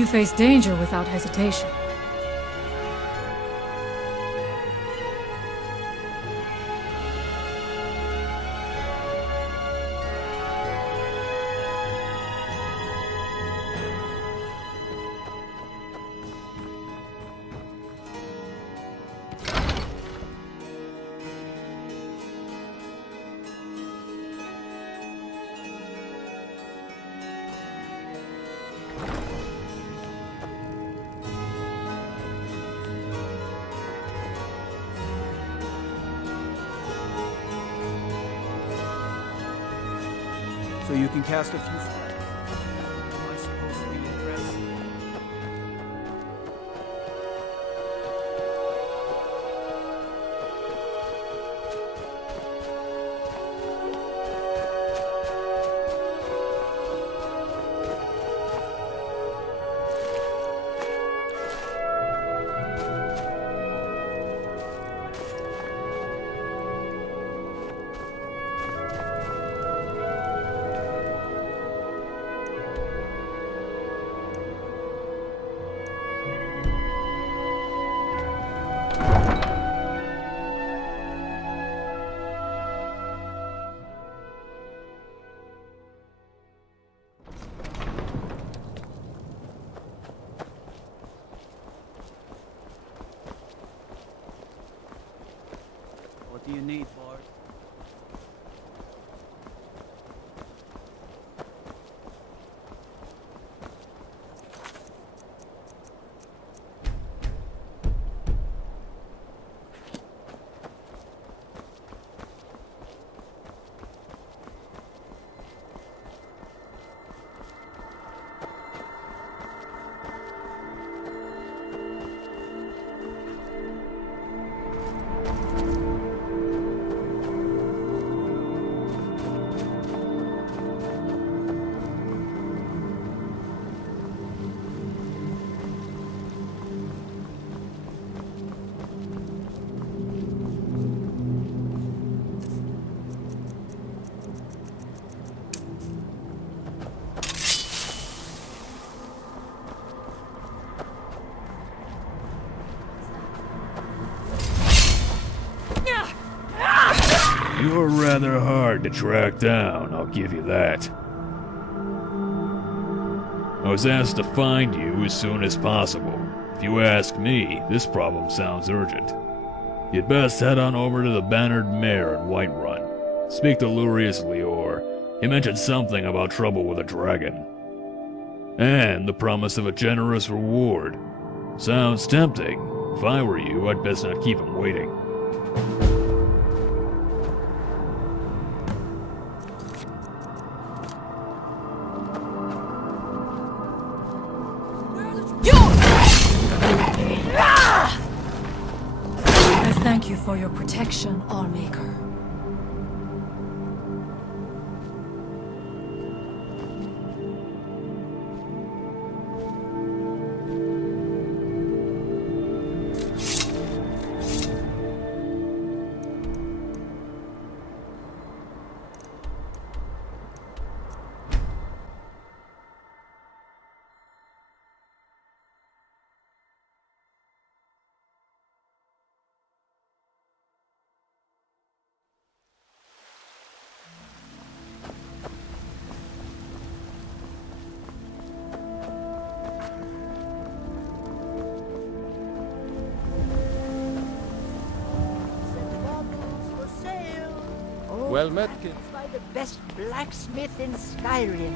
You face danger without hesitation. So you can cast a few spells. Am I supposed to be impressed? What do you need, Bard? You're rather hard to track down, I'll give you that. I was asked to find you as soon as possible. If you ask me, this problem sounds urgent. You'd best head on over to the Bannered Mare in Whiterun. Speak to Lurius Lior. He mentioned something about trouble with a dragon. And the promise of a generous reward. Sounds tempting. If I were you, I'd best not keep him waiting. I thank you for your protection, Allmaker. Well met, kid. By the best blacksmith in Skyrim.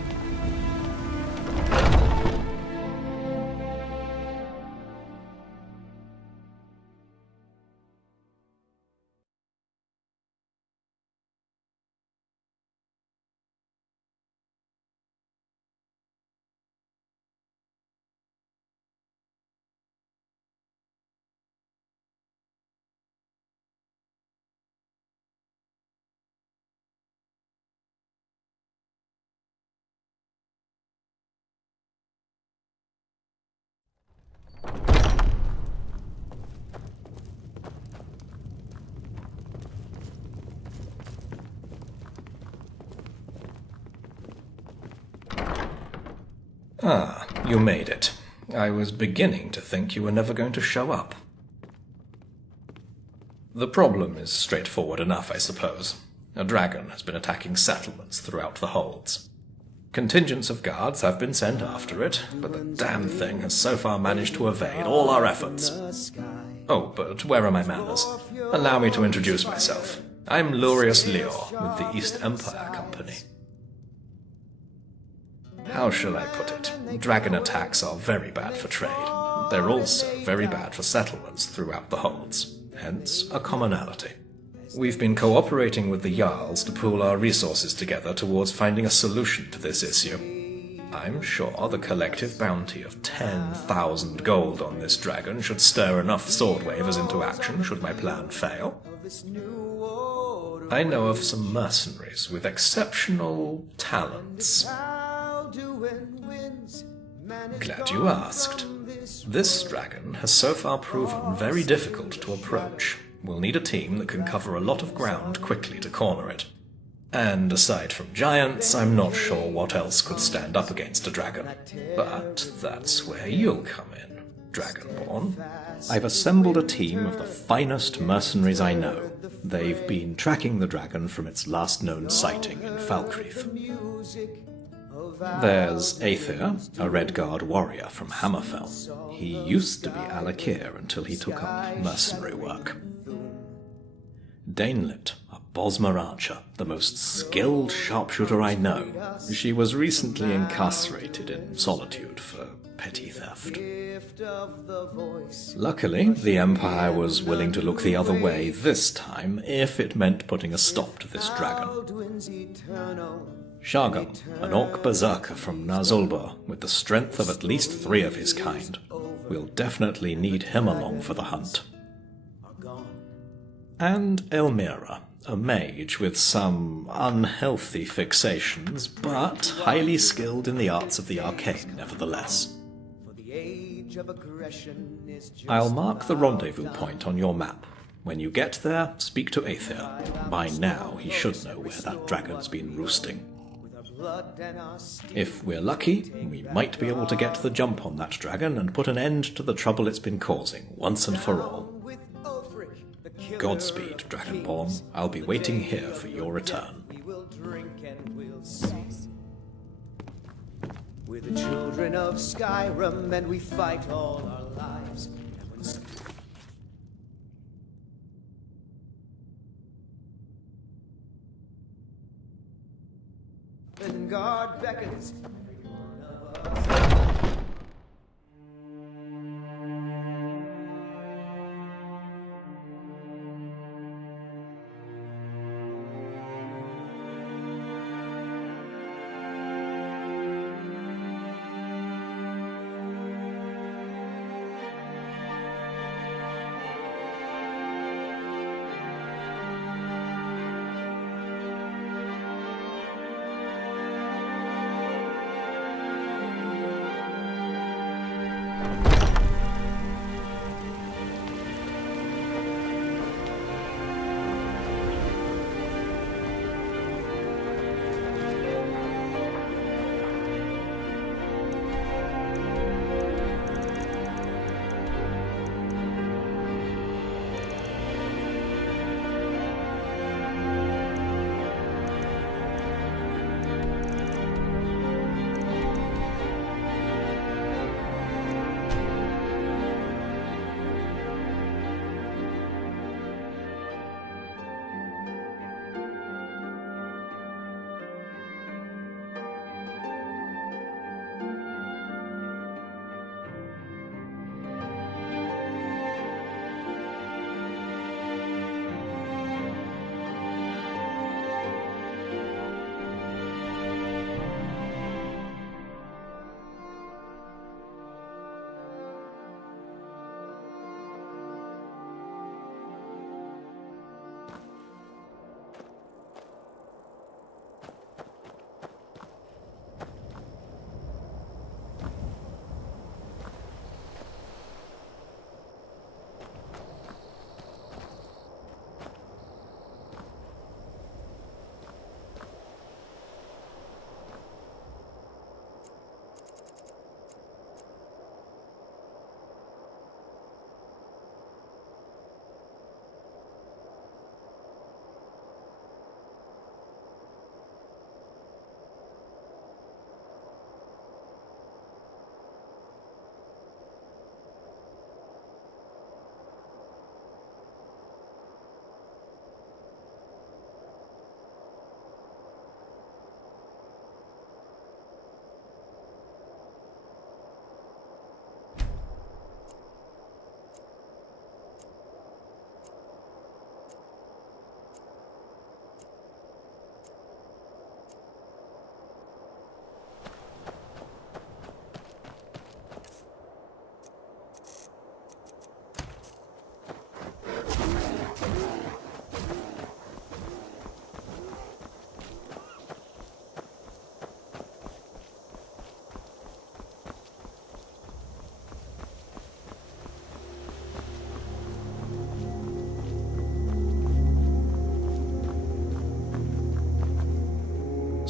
Ah, you made it. I was beginning to think you were never going to show up. The problem is straightforward enough, I suppose. A dragon has been attacking settlements throughout the holds. Contingents of guards have been sent after it, but the damn thing has so far managed to evade all our efforts. Oh, but where are my manners? Allow me to introduce myself. I'm Lurius Lior, with the East Empire Company. How shall I put it? Dragon attacks are very bad for trade. They're also very bad for settlements throughout the holds, hence a commonality. We've been cooperating with the Jarls to pool our resources together towards finding a solution to this issue. I'm sure the collective bounty of 10,000 gold on this dragon should stir enough sword wavers into action should my plan fail. I know of some mercenaries with exceptional talents. Glad you asked. This dragon has so far proven very difficult to approach. We'll need a team that can cover a lot of ground quickly to corner it. And aside from giants, I'm not sure what else could stand up against a dragon. But that's where you'll come in, Dragonborn. I've assembled a team of the finest mercenaries I know. They've been tracking the dragon from its last known sighting in Falkreath. There's Aether, a Redguard warrior from Hammerfell. He used to be Alakir until he took up mercenary work. Danelit, a Bosmer archer, the most skilled sharpshooter I know. She was recently incarcerated in solitude for petty theft. Luckily, the Empire was willing to look the other way this time if it meant putting a stop to this dragon. Shargam, an orc berserker from Nazulba, with the strength of at least 3 of his kind. We'll definitely need him along for the hunt. And Elmira, a mage with some unhealthy fixations, but highly skilled in the arts of the arcane nevertheless. I'll mark the rendezvous point on your map. When you get there, speak to Aether. By now, he should know where that dragon's been roosting. If we're lucky, we might be able to get the jump on that dragon and put an end to the trouble it's been causing, once and for all. Godspeed, Dragonborn. I'll be waiting here for your return. We're the children of Skyrim, and we fight all our lives. And God beckons.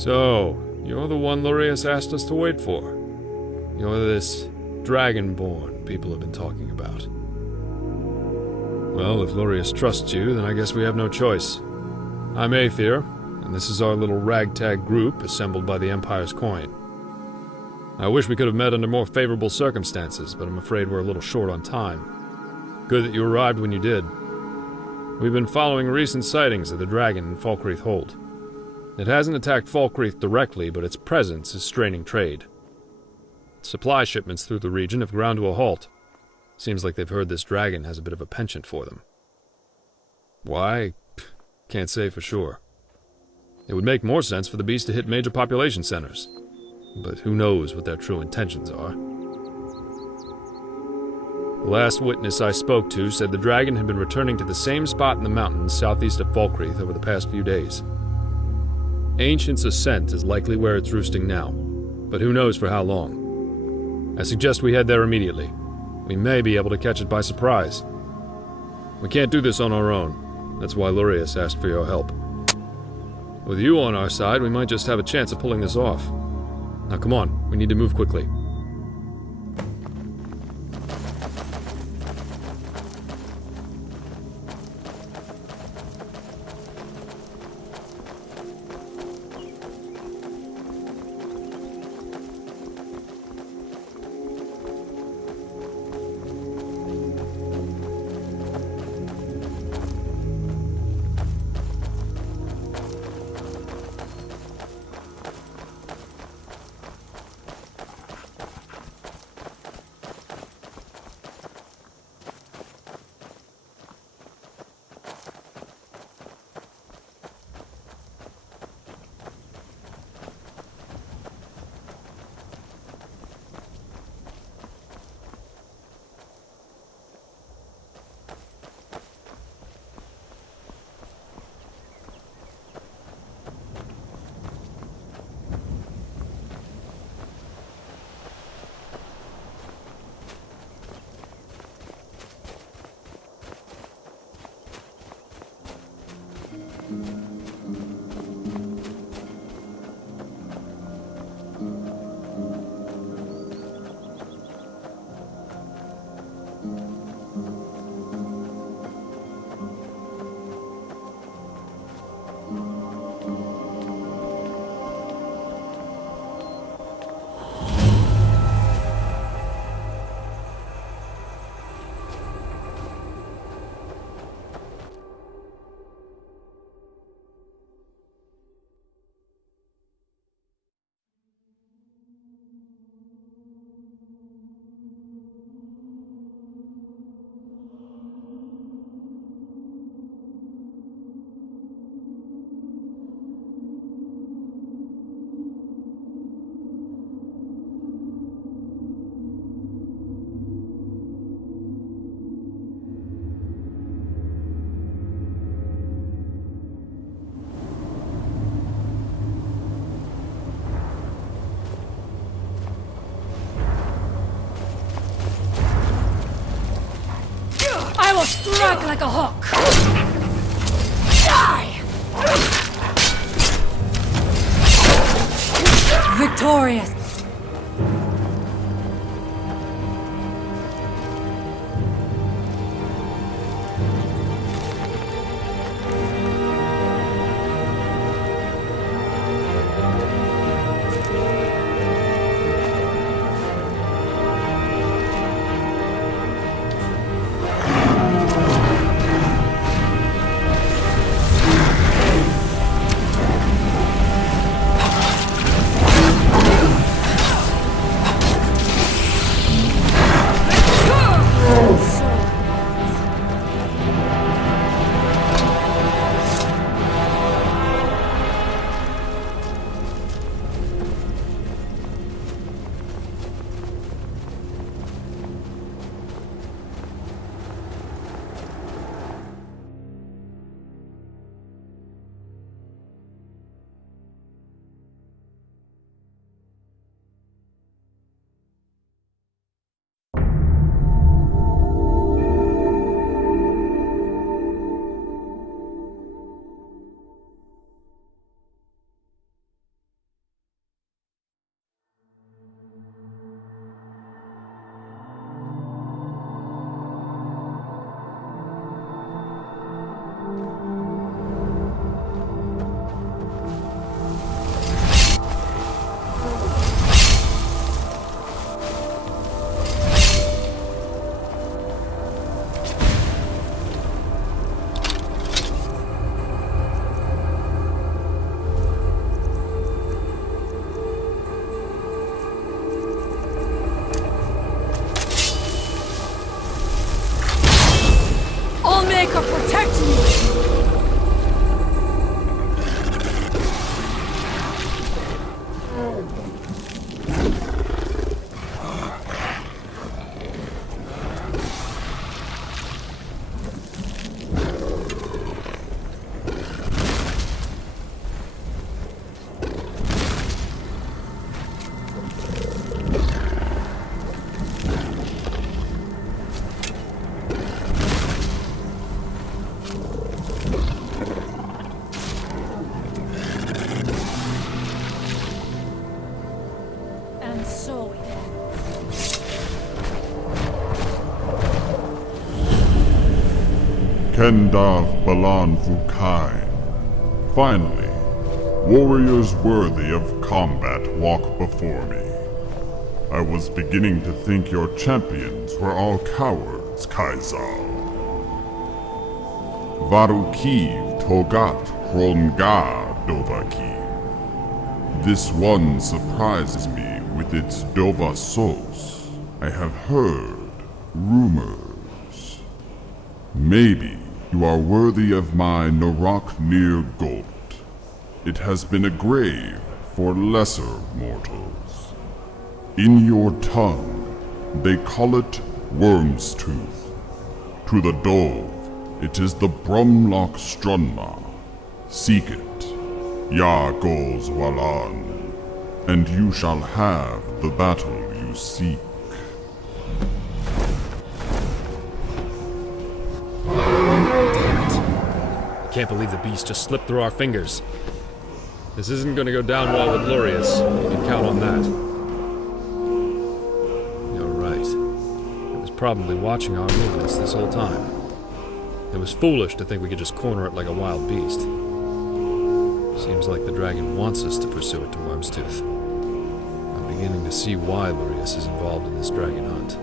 So, you're the one Lurius asked us to wait for. You're this Dragonborn people have been talking about. Well, if Lurius trusts you, then I guess we have no choice. I'm Aether, and this is our little ragtag group assembled by the Empire's coin. I wish we could have met under more favorable circumstances, but I'm afraid we're a little short on time. Good that you arrived when you did. We've been following recent sightings of the dragon in Falkreath Hold. It hasn't attacked Falkreath directly, but its presence is straining trade. Supply shipments through the region have ground to a halt. Seems like they've heard this dragon has a bit of a penchant for them. Why? Can't say for sure. It would make more sense for the beast to hit major population centers. But who knows what their true intentions are. The last witness I spoke to said the dragon had been returning to the same spot in the mountains southeast of Falkreath over the past few days. Ancient's Ascent is likely where it's roosting now, but who knows for how long. I suggest we head there immediately. We may be able to catch it by surprise. We can't do this on our own. That's why Lurius asked for your help. With you on our side, we might just have a chance of pulling this off. Now come on, we need to move quickly. Strike like a hawk! Die! Victorious! Walker, protect me! And so it ends. Kendav Balan Fukai. Finally, warriors worthy of combat walk before me. I was beginning to think your champions were all cowards, Kaisal. Varukiv Togat Kronga Dovakiv. This one surprises me with its Dovasos. I have heard rumors. Maybe you are worthy of my Norak near Gold. It has been a grave for lesser mortals. In your tongue, they call it Wyrmstooth. To the Dove, it is the Brumlock Strunma. Seek it, Ya goes Walan, and you shall have the battle you seek. I can't believe the beast just slipped through our fingers. This isn't going to go down well with Lurius. You can count on that. You're right. It was probably watching our movements this whole time. It was foolish to think we could just corner it like a wild beast. Seems like the dragon wants us to pursue it to Wyrmstooth. I'm beginning to see why Lurius is involved in this dragon hunt.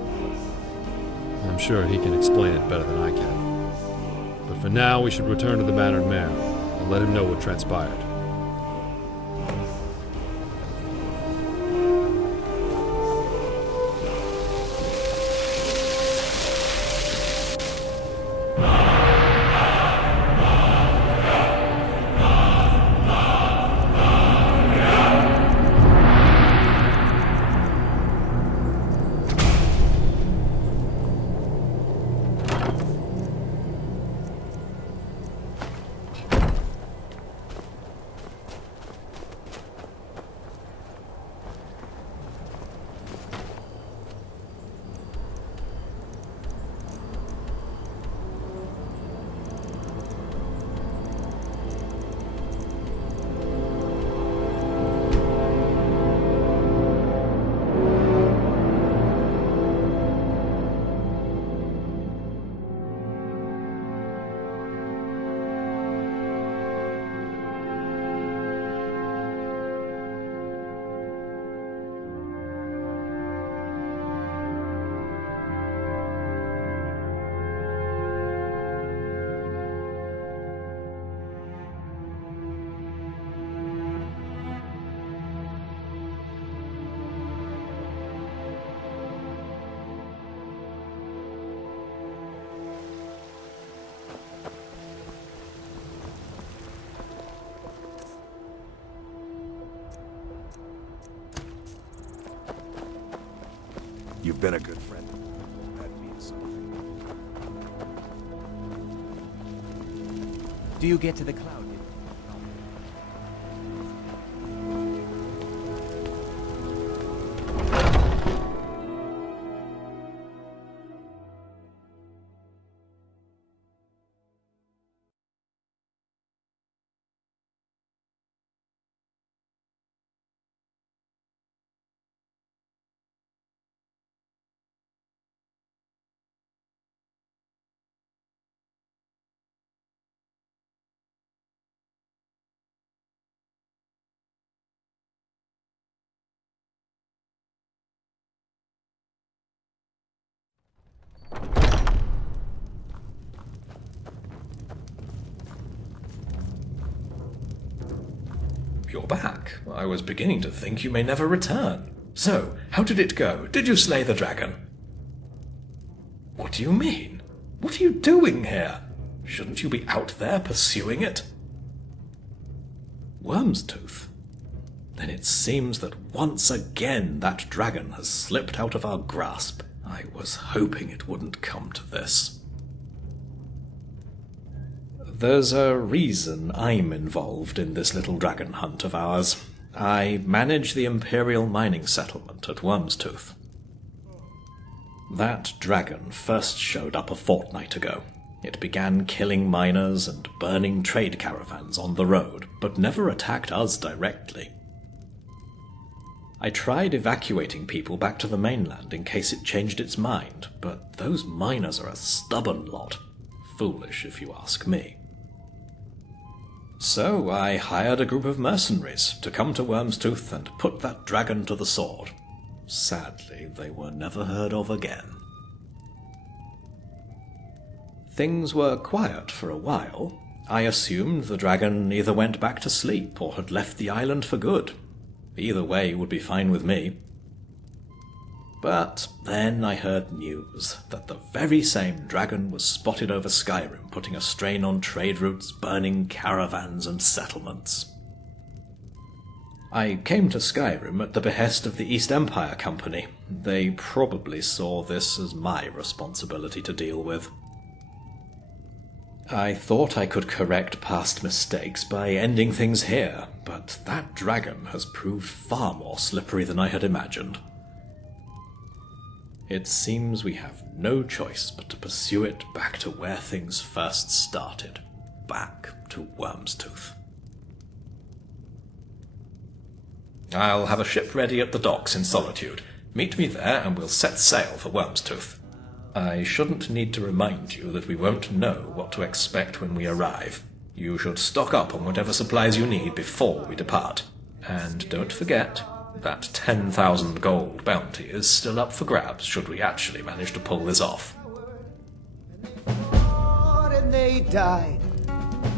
I'm sure he can explain it better than I can. But for now, we should return to the Bannered Mare and let him know what transpired. You've been a good friend. That means something. Do you get to the cloud? You're back. I was beginning to think you may never return. So, how did it go? Did you slay the dragon? What do you mean? What are you doing here? Shouldn't you be out there pursuing it? Wyrmstooth? Then it seems that once again that dragon has slipped out of our grasp. I was hoping it wouldn't come to this. There's a reason I'm involved in this little dragon hunt of ours. I manage the Imperial mining settlement at Wyrmstooth. That dragon first showed up a fortnight ago. It began killing miners and burning trade caravans on the road, but never attacked us directly. I tried evacuating people back to the mainland in case it changed its mind, but those miners are a stubborn lot. Foolish, if you ask me. So I hired a group of mercenaries to come to Wyrmstooth and put that dragon to the sword. Sadly, they were never heard of again. Things were quiet for a while. I assumed the dragon either went back to sleep or had left the island for good. Either way would be fine with me. But then I heard news that the very same dragon was spotted over Skyrim, putting a strain on trade routes, burning caravans and settlements. I came to Skyrim at the behest of the East Empire Company. They probably saw this as my responsibility to deal with. I thought I could correct past mistakes by ending things here, but that dragon has proved far more slippery than I had imagined. It seems we have no choice but to pursue it back to where things first started, back to Wyrmstooth. I'll have a ship ready at the docks in Solitude. Meet me there and we'll set sail for Wyrmstooth. I shouldn't need to remind you that we won't know what to expect when we arrive. You should stock up on whatever supplies you need before we depart. And don't forget, that 10,000 gold bounty is still up for grabs should we actually manage to pull this off. And they died,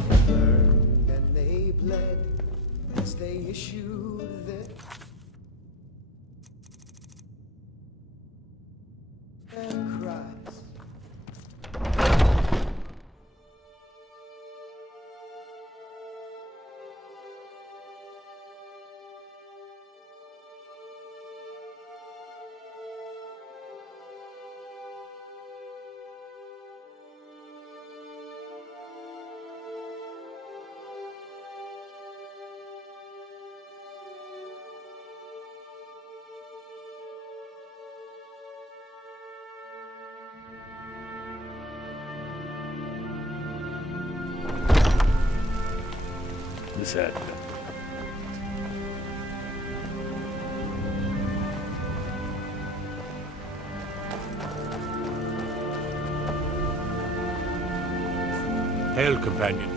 they burned and they bled as they issued their cries. This had Hail, companion.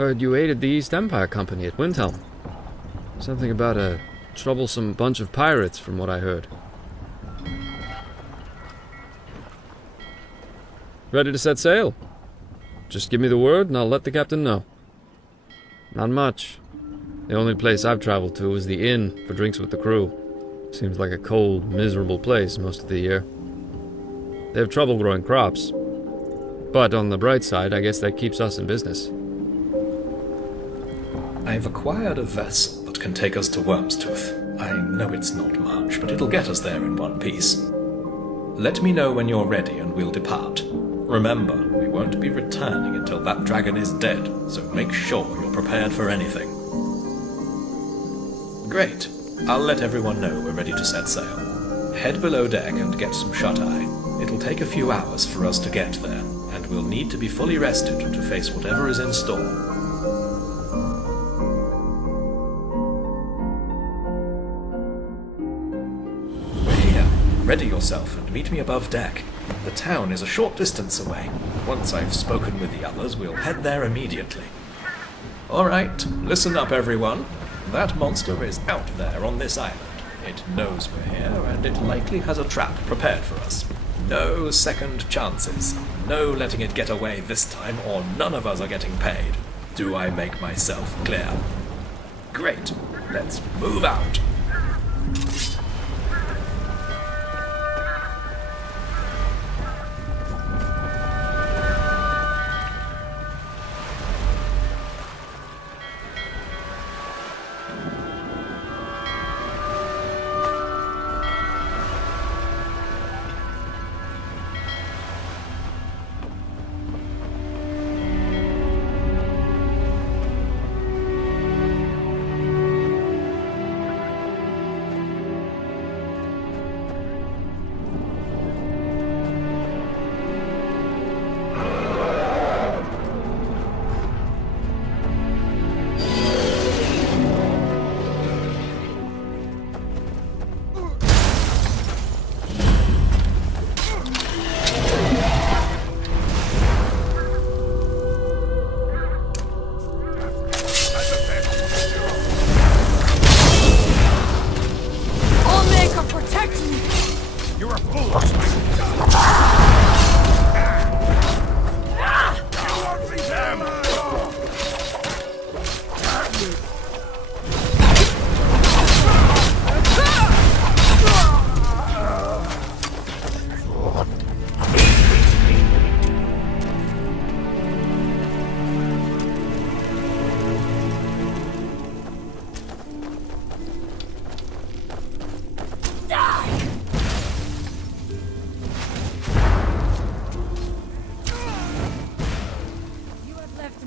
Heard you aided the East Empire Company at Windhelm. Something about a troublesome bunch of pirates, from what I heard. Ready to set sail? Just give me the word and I'll let the captain know. Not much. The only place I've traveled to is the inn for drinks with the crew. Seems like a cold, miserable place most of the year. They have trouble growing crops. But on the bright side, I guess that keeps us in business. I've acquired a vessel that can take us to Wyrmstooth. I know it's not much, but it'll get us there in one piece. Let me know when you're ready and we'll depart. Remember, we won't be returning until that dragon is dead, so make sure you're prepared for anything. Great. I'll let everyone know we're ready to set sail. Head below deck and get some shut-eye. It'll take a few hours for us to get there, and we'll need to be fully rested to face whatever is in store. Ready yourself and meet me above deck. The town is a short distance away. Once I've spoken with the others, we'll head there immediately. Alright, listen up everyone. That monster is out there on this island. It knows we're here, and it likely has a trap prepared for us. No second chances. No letting it get away this time, or none of us are getting paid. Do I make myself clear? Great. Let's move out.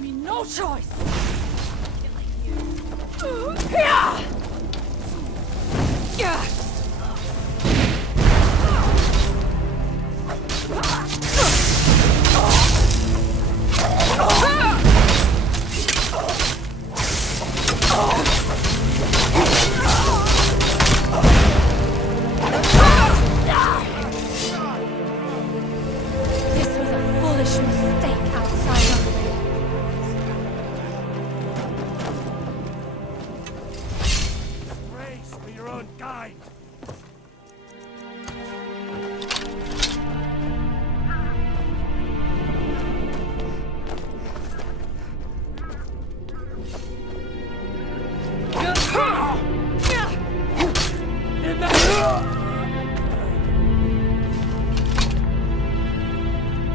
No choice! This was a foolish mistake, outsider. Race for your own kind.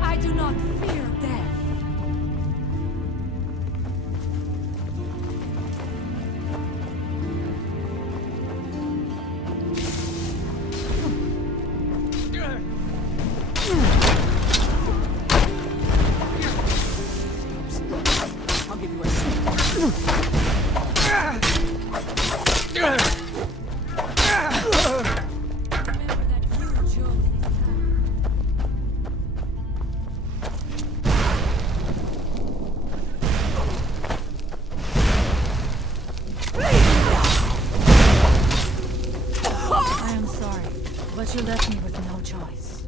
I do not fear death. I'll give you a seat. Remember that you chose this path. I am sorry, but you left me with no choice.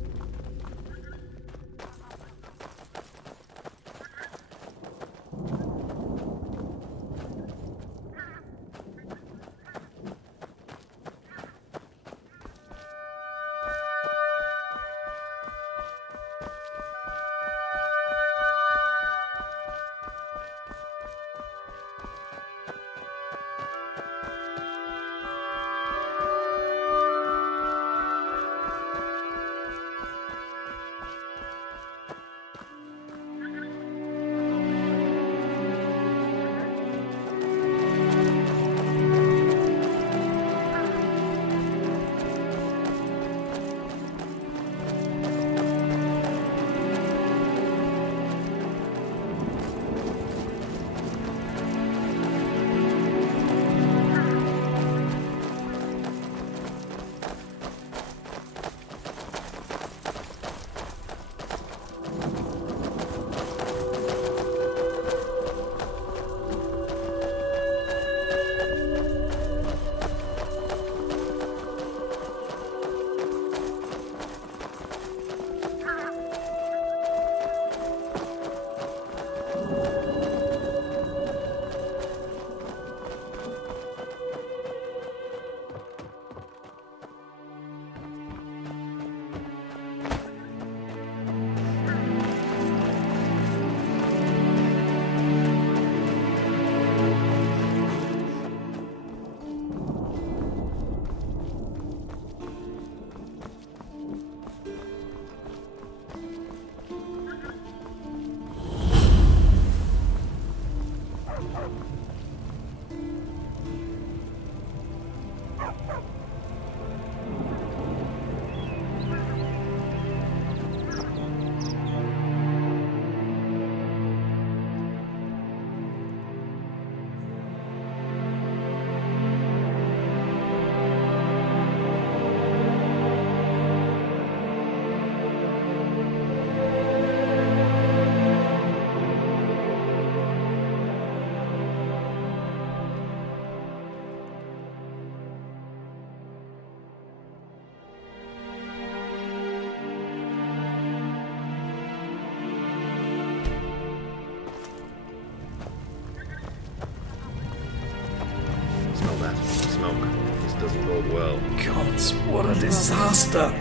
What a disaster!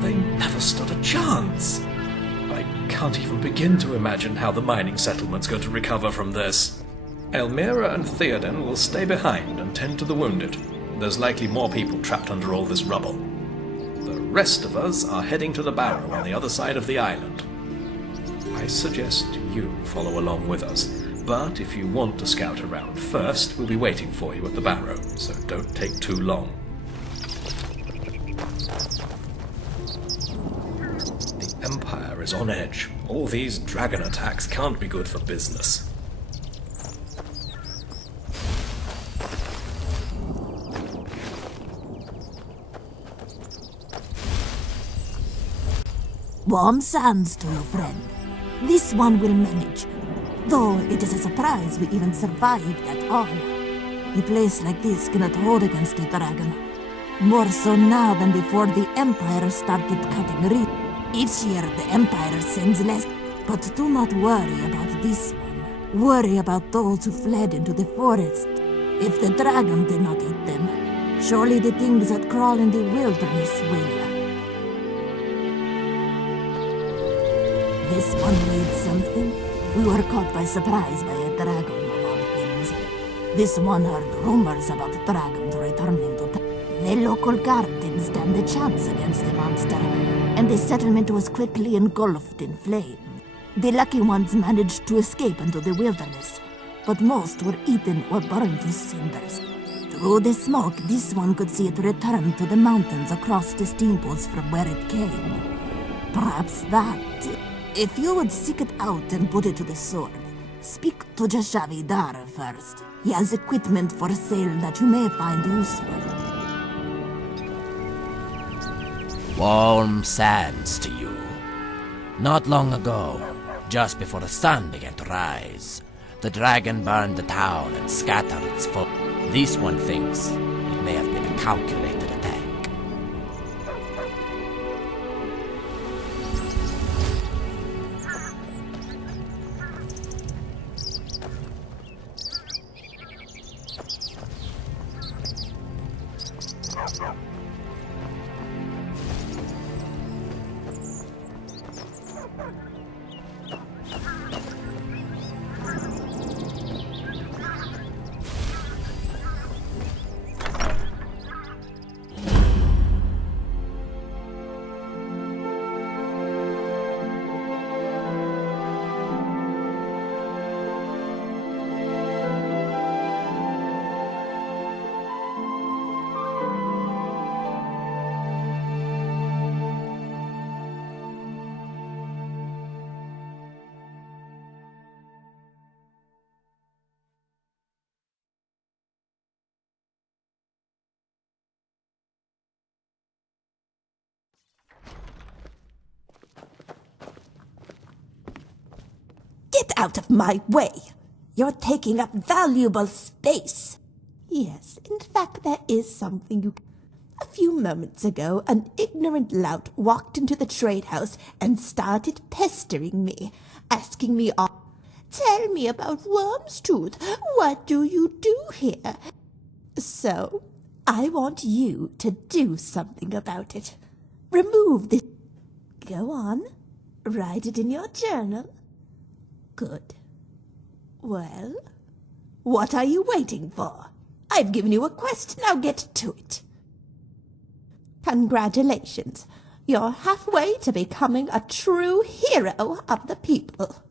They never stood a chance. I can't even begin to imagine how the mining settlement's going to recover from this. Elmira and Theoden will stay behind and tend to the wounded. There's likely more people trapped under all this rubble. The rest of us are heading to the barrow on the other side of the island. I suggest you follow along with us, but if you want to scout around first, we'll be waiting for you at the barrow, so don't take too long. The Empire is on edge. All these dragon attacks can't be good for business. Warm sands to you, friend. This one will manage, though it is a surprise we even survived at all. A place like this cannot hold against a dragon. More so now than before the Empire started cutting reef. Each year the Empire sends less, but do not worry about this one. Worry about those who fled into the forest. If the dragon did not eat them, surely the things that crawl in the wilderness will. This one needs something. We were caught by surprise by a dragon of all things. This one heard rumors about dragons returning to town. The local guard didn't stand a chance against the monster, and the settlement was quickly engulfed in flames. The lucky ones managed to escape into the wilderness, but most were eaten or burned to cinders. Through the smoke, this one could see it return to the mountains across the steamboats from where it came. Perhaps that... If you would seek it out and put it to the sword, speak to Jashavi Dar first. He has equipment for sale that you may find useful. Warm sands to you. Not long ago, just before the sun began to rise, the dragon burned the town and scattered its foe. This one thinks it may have been a calculated attack. Get out of my way! You're taking up valuable space. Yes, in fact, there is something you... A few moments ago, an ignorant lout walked into the trade house and started pestering me, asking me all... Tell me about Wyrmstooth. What do you do here? So, I want you to do something about it. Remove this... Go on. Write it in your journal. Good. Well, what are you waiting for? I've given you a quest, now get to it. Congratulations. You're halfway to becoming a true hero of the people.